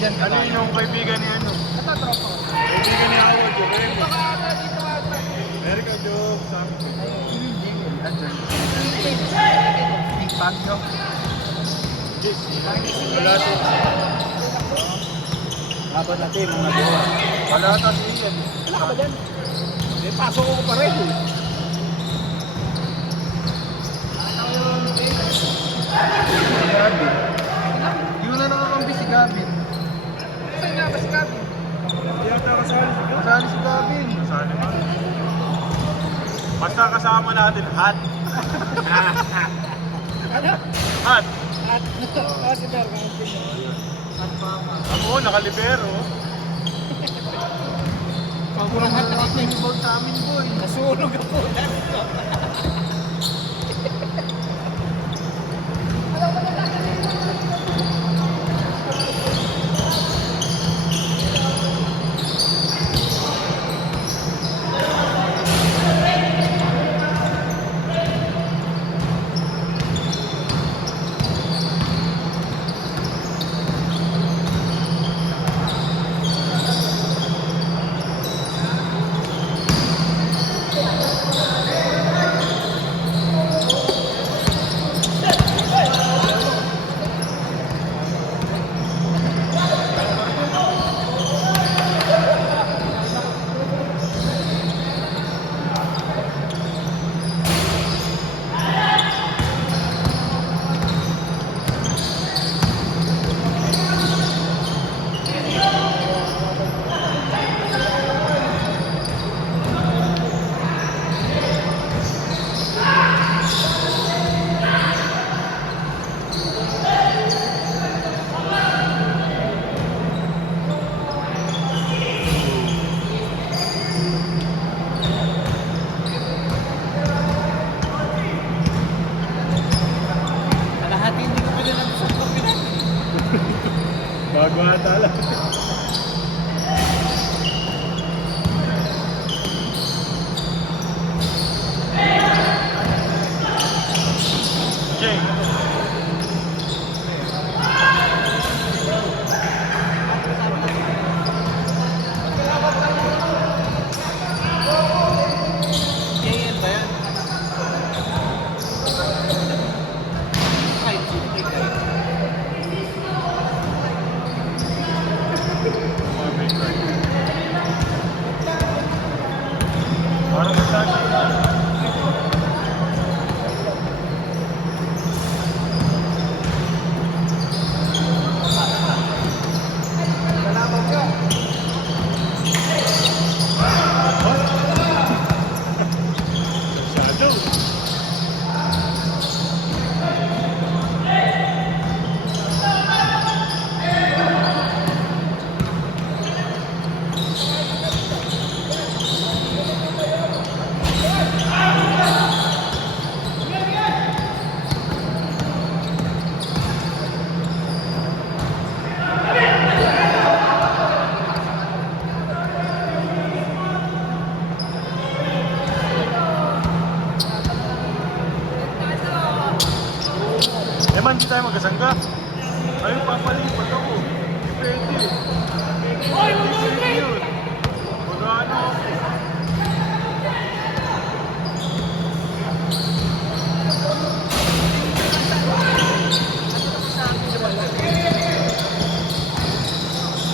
dyan. Ano yung kaibigan ni ano? Ito, tropa ko. Kaibigan ni Howard, Joe. Dito ka ata, dito ka ata. America, Joe. Something. Big bag, no? Yes. Wala to. Laban natin, mga nagawa. Wala ta si Ian. Wala ka ba dyan? Eh, pasok ko pa rin. Gavin. Yun na nakakampi si Gavin. Saan nga ba si Gavin? Hindi ata kasali si Gavin. Kasali si Gavin. Kasali ba? Basta kasama natin, hot. Ano? Hot. At, si Darwin. Ako, nakalibero. Pagurang hat na ito. Ball sa amin, boy. Nasunog ako. Kalahati hindi ko pwede lang sa pagpinan. Bago ata lang. Jay. JL ba yan? Kahit Parang masagi. Eh man, di tayo magkasangga. Ayun, papalipat ako. Di pwede. Ay, pwede yun. Magano ako.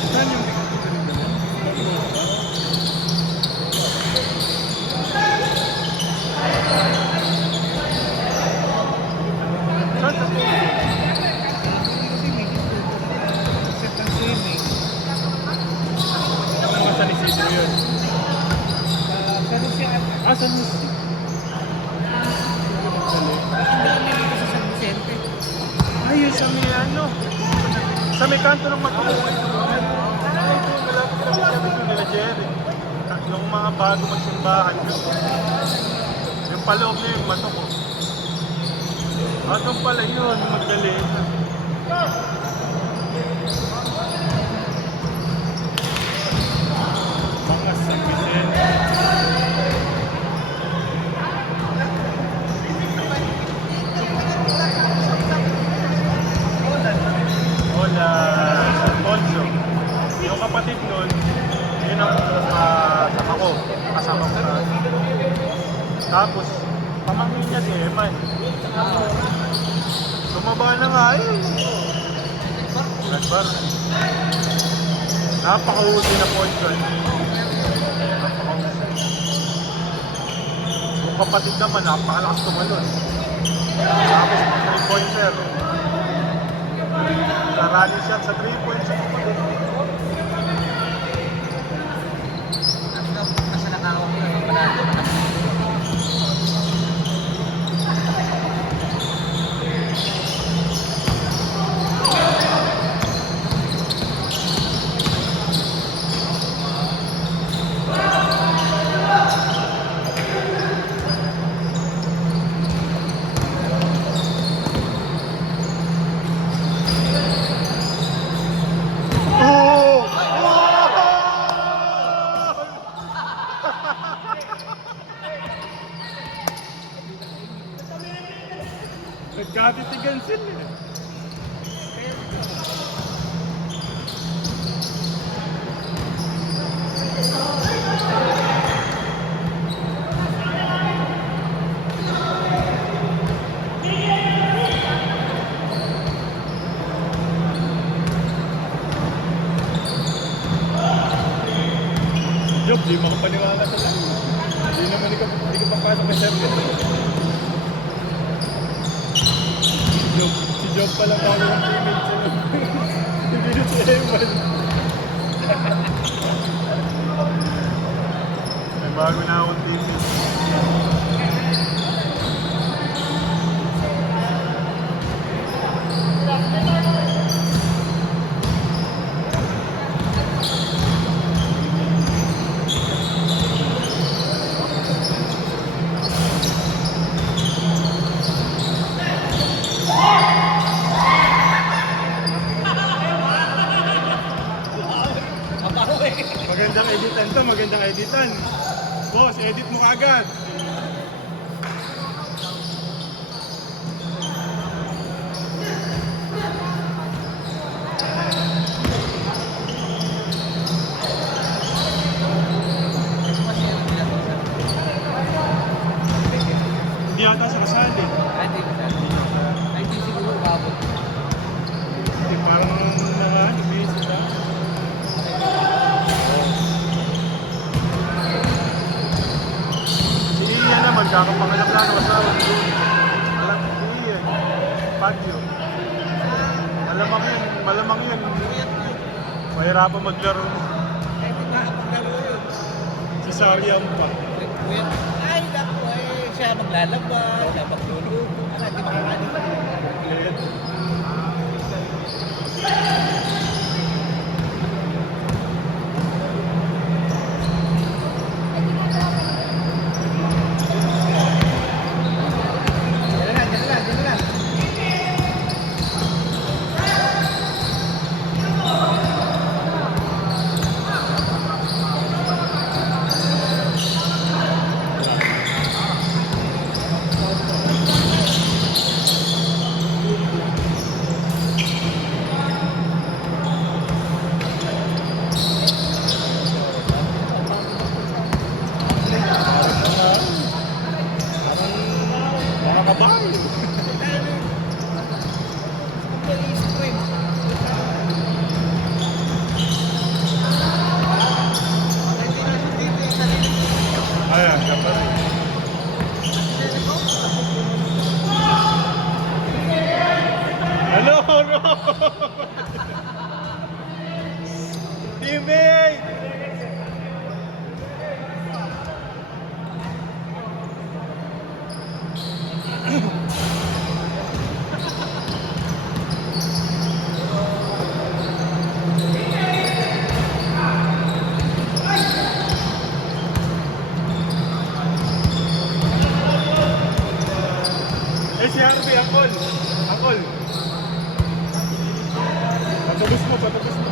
Saan yung saan sa set ng swimming. Ano naman sa Isidro yun? Ganun siya. San Jose? Ang dami dito sa San Vicente. Ay, sa may ano? Sa may kanto ng Matulungan. Ay, ito, malapit na kami dito nila Jerry. Yung mga bago magsimbahan. Yung paloob na yung mato ko. Atong pala yun, Magdalena. Mga San Vicente. Hola, San Alfonso. Tapos, pamangkin niya si Eman. Tumaba na nga eh. Nagbar. Napakahuli na point guard. Napakahuli. Yung kapatid naman, napakalakas tumalon. Tapos, 3-pointer. Karali shot sa 3-points sa kapatid. Kasi nakawak ko yung panalo. Nagkatitigan sila eh. Job, di makapaniwala sa lang. Hindi naman di ka papasok na server. Si Job pala bago ang teammate sila. Hindi na si Eman. May bago na akong teammate. Magandang editan to, magandang editan. Boss, edit mo kagad. Hindi ata sa kasali. Ay, di siguro babot. Parang mga busy na. Iyan naman, kakapanganak lang ng asawa. Alam, iyan. Pagyo. Malamang yun. Mahirapan maglaro. Ay, di ba? Maglaro yun. Si Sariam pa. Ay, naku eh. Siya maglalaba, siya magluluto. Ano, di makakanin pa. Ayan, dapat. Hello, bro! Teammate! Si Harvey, angkol. Angkol. Patubos mo, patubos mo.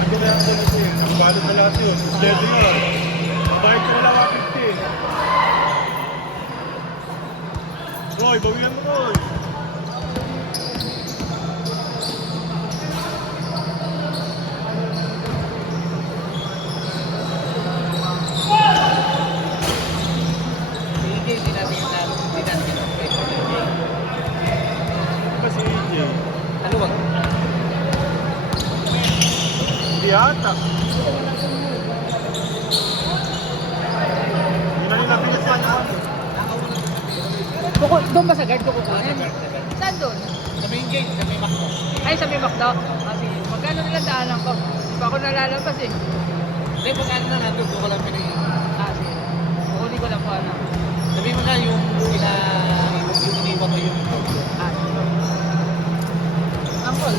Ang ganda ang ganda siya. Ang balot na lahat Roy, bawian mo, Roy. Hindi, hindi natin Kasi AJ. ano wag? Hindi ata. Hindi na nila pinisan yun. Doon ba sa guard ko kukunin? Saan doon? Sa main gate, sa may makro. Ay, sa may Macdo. Ah, sige. Magkano nilang daanan ko? Hindi pa ako nalalabas eh. Hindi, pag ano na nandun, doon ko lang pinayin. Ah, sige. Kukunin ko lang po ano. Sabihin mo na yung iniwan mo yung Ah, sige. Angkol.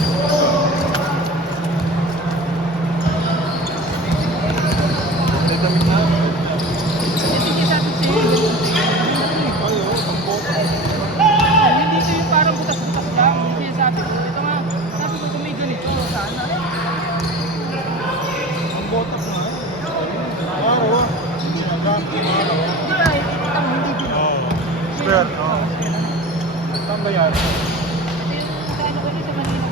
May damit na. Sige sa atin siya. Hindi ito yung parang butas-butas lang. Hindi siya sabi ko. Ito nga. Sabi ko kung may ganito. Sana. Ang botas na. Oo. Hindi na ka. Di ba? Ito hindi din. Oo. Square, oo. Saan ba yan? Ito yung kano ko rin sa Manila.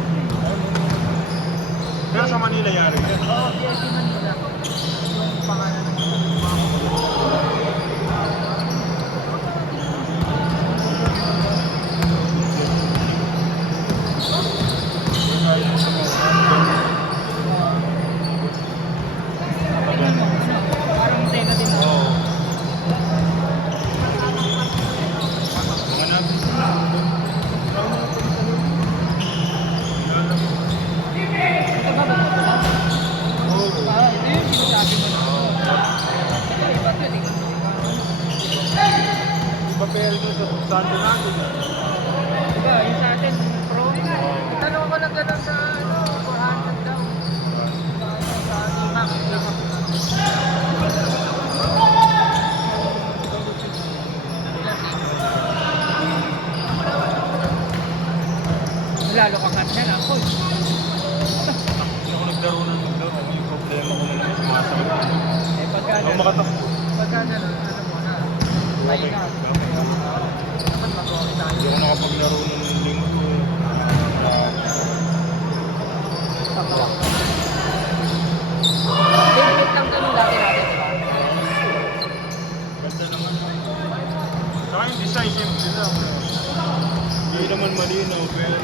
Pero sa Manila yari. Oo, PLC Manila. Yung pangalan ng tingnan mo. Parang tela din ako. Oo. Manap. Ito ba ba? Ah, ito yung sinasabi mo na. Iba ito, di ba? Papel ko sa sando natin. Diba, yung sa atin, pro. Tanong ko lang gano'n sa, 400 daw. Sa Mac. Lalo kang ganyan ako. Hindi ako naglaro ng maglaro. Yung problema ko na naman sumasakit. Eh, pagka Ako makatakbo. pagka gano'n, ano mo na, Okay. na. Dapat mag-okay tayo. Hindi ako nakapaglaro ng linggo. Benefit lang ganun dati natin, di ba? Ganda naman. Saka yung design, simple lang. Hindi naman malinaw, pero...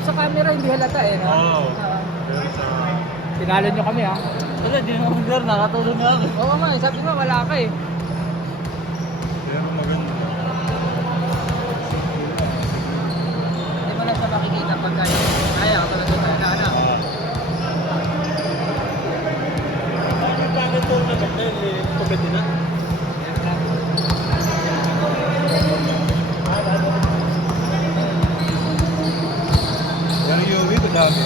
Sa camera hindi halata eh, no? Oo. Pero sa... Tinalo nyo kami ha. Wala, di naman mag-laro, nakatulong nga ako. Oo nga, sabi mo wala ka eh. Pero maganda. Hindi mo lang siya makikita pagka kaya ka talaga sa ana. Ang tangan to na ganda, pagkati na. Pero yung uwi ko dami.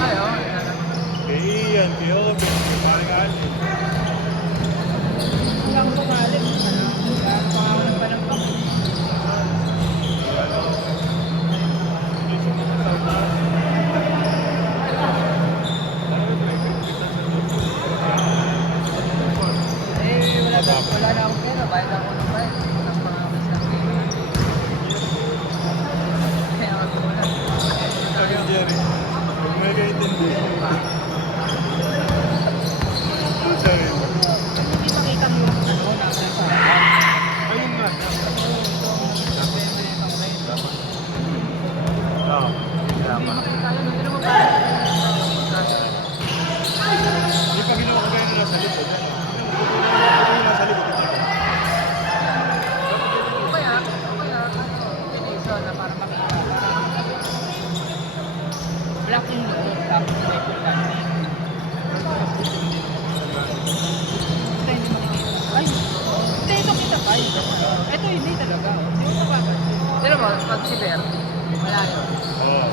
Ayo. Iyan, Pio, paring Ali. Lang sumalit. Yan, pangalan pa ng pang. Wala na akong pera. Bayad ako ng bayad. Tapos pangamis ng pera. Kaya ako wala. Sabi ni Jerry, huwag may kaintindi. Sabi mo. Hindi makita mo yung ano nasa sa harapan. Ayun nga. Hindi Tama. makita yun. Hindi naman parang Hindi pa ginawa ko kayo na nasa likod. Ito yung nasa likod. kaya pinisa na para makita. Black yung loob, tapos may pagkakas. Ito hindi makikita. Ay, hindi ito kita pa. Ito hindi talaga. Hindi mo mabasa. Pero mo, pag si Bear, malayo. Oo.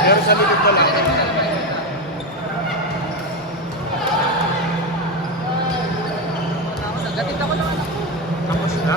Pero sa likod na lang. Bakit mo na naman ito? Wala ako, naggatid ako ng anak ko. Tapos na?